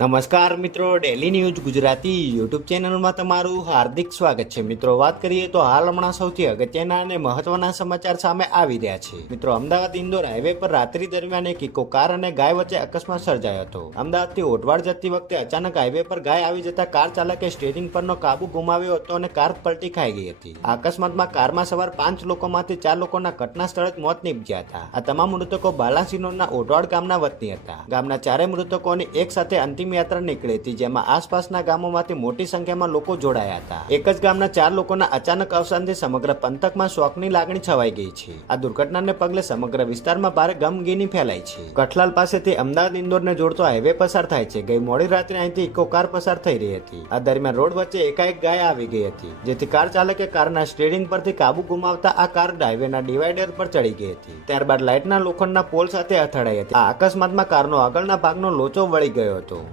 નમસ્કાર મિત્રો, daily news Gujarati YouTube ચેનલમાં તમારું હાર્દિક સ્વાગત છે. મિત્રો, વાત કરીએ તો હાલ હમણાં સૌથી અગત્યના અને મહત્વના સમાચાર સામે આવી રહ્યા છે. મિત્રો, અમદાવાદ ઇન્દોર હાઈવે પર રાત્રિ દરમિયાન એક ઇકો કાર અને ગાય વચ્ચે અકસ્માત સર્જાયો હતો. અમદાવાદથી ઓઢવાડ જતી વખતે અચાનક હાઈવે પર ગાય આવી જતા કાર ચાલકે સ્ટીયરિંગ પરનો કાબુ ગુમાવ્યો હતો અને કાર પલટી ખાઈ ગઈ હતી. આ અકસ્માતમાં કારમાં સવાર 5 લોકોમાંથી 4 લોકોના ઘટના સ્થળે જ મોત નીપજ્યા હતા. આ તમામ મૃતકો બાલાસિનોરના ઓઢવાડ ગામના વતની હતા. ગામના ચારેય મૃતકોની એક સાથે અંતિમ યાત્રા નીકળી હતી, જેમાં આસપાસના ગામોમાંથી મોટી સંખ્યામાં લોકો જોડાયા હતા. એક જ ગામના 4 લોકોના અચાનક અવસાનથી સમગ્ર પંથકમાં શોકની લાગણી છવાઈ ગઈ છે. આ દુર્ઘટનાને પગલે સમગ્ર વિસ્તારમાં ભારે ગમગીની ફેલાઈ છે. કઠલાલ પાસેથી અમદાવાદ ઇન્દોરને જોડતો હાઈવે પસાર થાય છે. ગઈ મોડી રાત્રે અહીંથી ઇકો કાર પસાર થઈ રહી હતી. આ દરમિયાન રોડ વચ્ચે એકાએક ગાય આવી ગઈ હતી, જેથી કાર ચાલકે કારના સ્ટીયરિંગ પરથી કાબુ ગુમાવતા આ કાર હાઈવેના ડિવાઈડર પર ચડી ગઈ હતી. ત્યારબાદ લાઇટના લોખંડના પોલ સાથે અથડાઈ હતી. આ અકસ્માતમાં કારનો આગળના ભાગનો લોચો વળી ગયો હતો.